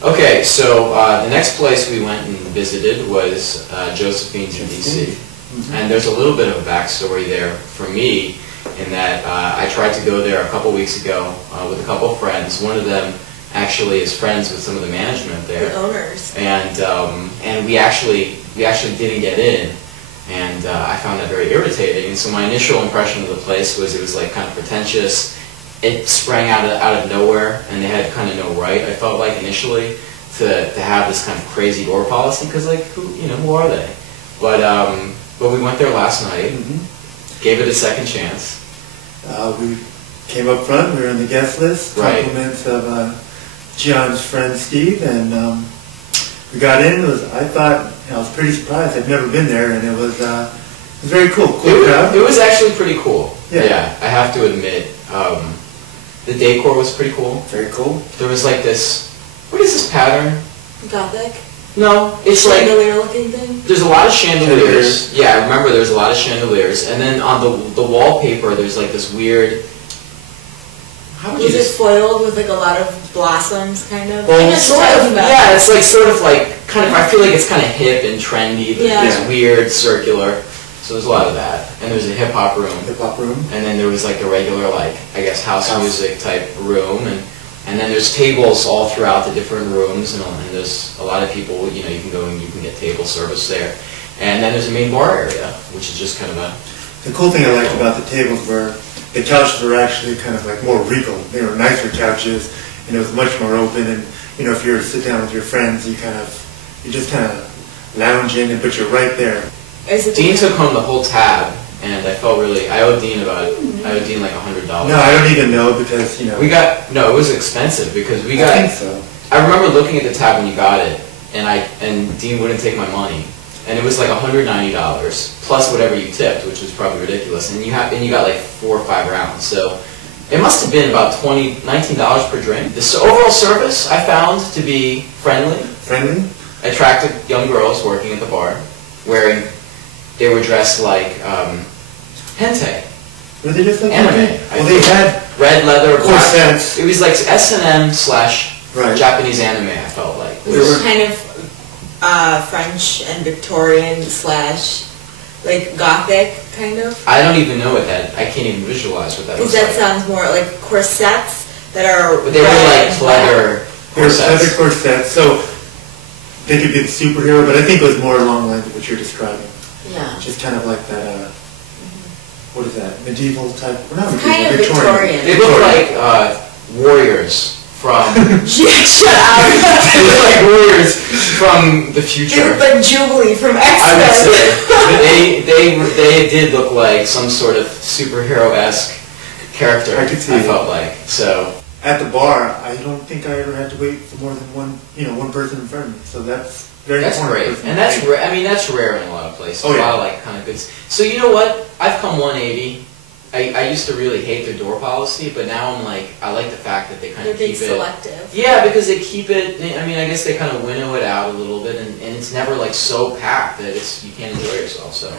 Okay, so the next place we went and visited was Josephine's in DC. And there's a little bit of a backstory there for me in that I tried to go there a couple weeks ago with a couple of friends. One of them actually is friends with some of the management there. The owners. And we actually didn't get in, and I found that very irritating. And so my initial impression of the place was it was like kind of pretentious. It sprang out of nowhere, and they had kind of no right, I felt like initially, to have this kind of crazy door policy, because like who are they? But we went there last night, gave it a second chance. We came up front. We were on the guest list. Right. Compliments of John's friend Steve, and we got in. I was pretty surprised. I'd never been there, and it was very cool. It was actually pretty cool. Yeah. I have to admit. The decor was pretty cool. Very cool. There was like this, what is this pattern? Gothic? No, it's like, chandelier-looking thing? there's a lot of chandeliers. Yeah, I remember there's a lot of chandeliers. And then on the wallpaper, there's like this weird, Was it foiled with like a lot of blossoms, kind of? Well, sort of, yeah, it's like sort of like, I feel like it's kind of hip and trendy, this weird circular. So there's a lot of that. And there's a hip-hop room. Hip-hop room. And then there was like a regular, like, I guess house music type room. And then there's tables all throughout the different rooms. And there's a lot of people, you can go and you can get table service there. And then there's a main bar area, which is just kind of a... The cool thing I liked about the tables were the couches were actually kind of like more regal. They were nicer couches, and it was much more open. And, if you were to sit down with your friends, you just kind of lounge in, but you're right there. Dean took home the whole tab, and I owed Dean I owed Dean like $100. No, I don't even know because, it was expensive because we got... I think so. I remember looking at the tab when you got it, and Dean wouldn't take my money. And it was like $190, plus whatever you tipped, which was probably ridiculous. And you got like 4 or 5 rounds, so it must have been about $19 per drink. The overall service I found to be friendly. Friendly? Attracted young girls working at the bar, they were dressed like hentai. Were they just like anime? Well, they had red leather, corsets. It was like S&M / Japanese anime. I felt like it was kind of French and Victorian / like Gothic kind of. I don't even know what that. I can't even visualize what that was. Because that sounds more like corsets that are. But they were like leather corsets. They were leather corsets, so they could be the superhero. But I think it was more along the lines of what you're describing. Yeah. Just kind of like that, what is that, medieval type? Well, not medieval, kind of Victorian. They look like warriors from... Shut up! They look like warriors from the future. They look like Jubilee from X-Men. I would say. They did look like some sort of superhero-esque character, I could see I felt like, so... At the bar, I don't think I ever had to wait for more than one person in front of me, so that's... That's great, and that's rare. I mean, that's rare in a lot of places. Oh, yeah. A lot of like kind of good. So you know what? I've come 180. I used to really hate their door policy, but now I'm like, I like the fact that they kind of keep it. They're selective. Yeah, because they keep it. I mean, I guess they kind of winnow it out a little bit, and it's never like so packed that you can't enjoy yourself. So.